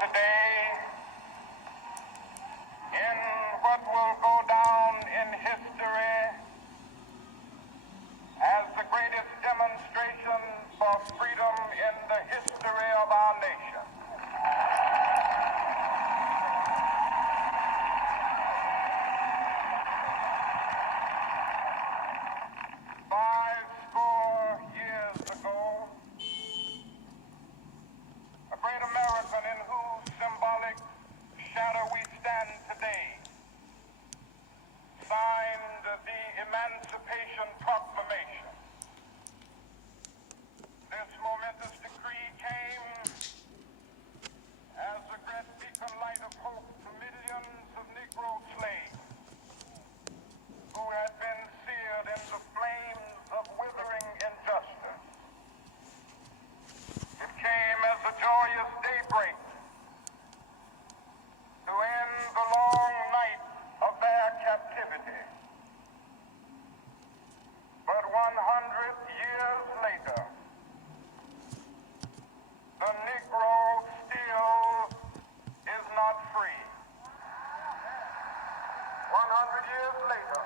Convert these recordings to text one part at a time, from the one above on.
today in what will go down in history as the greatest demonstration for freedom in the history of our nation. Five score years ago, a great American in whose symbolic shadow we stand today signed the Emancipation Proclamation. This momentous decree came as a great beacon light of hope to millions of Negro slaves who had been seared in the flames of withering injustice. It came as a joyous daybreak to end the long night of their captivity. But 100 years later, the Negro still is not free. 100 years later,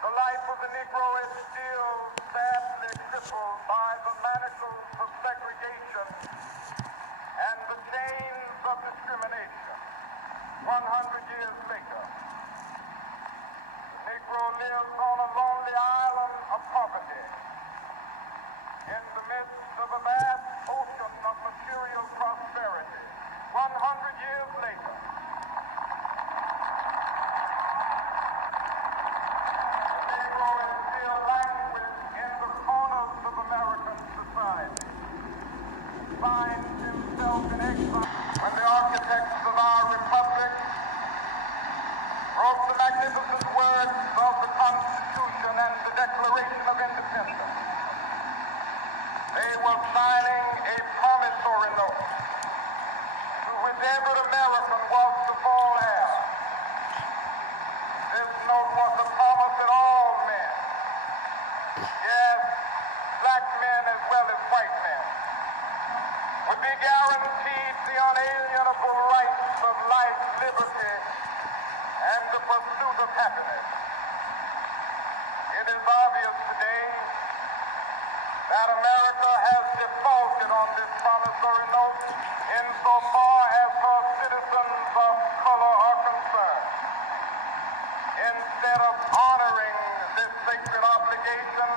the life of the Negro is still sadly crippled by the manacles of segregation and the chains of discrimination. 100 years later, the Negro lives on a lonely island of poverty in the midst of a vast ocean of material prosperity. 100 years later, the Negro is still languid in the corners of American society. He finds himself in exile. When the architects of our republic wrote the magnificent words of the Constitution and the Declaration of Independence, they were signing a promissory note to which every American was to fall heir. This note was a promise that all men, yes, black men as well as white men, would be guaranteed the unalienable rights of life, liberty, and the pursuit of happiness. It is obvious today that America has defaulted on this promissory note insofar as her citizens of color are concerned. Instead of honoring this sacred obligation,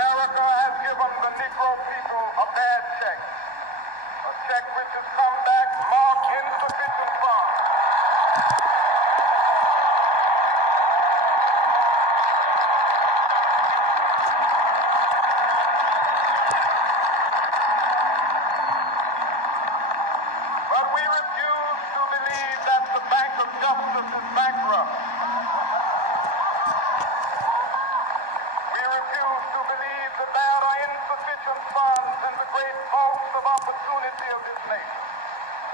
America has given the Negro people a bad check, a check which has come back marked insufficient funds. But we refuse to believe that the Bank of Justice is bankrupt. We refuse to believe that there are insufficient funds in the great vaults of opportunity of this nation.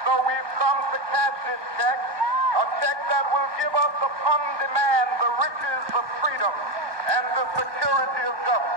So we've come to cash this check, a check that will give us upon demand the riches of freedom and the security of justice.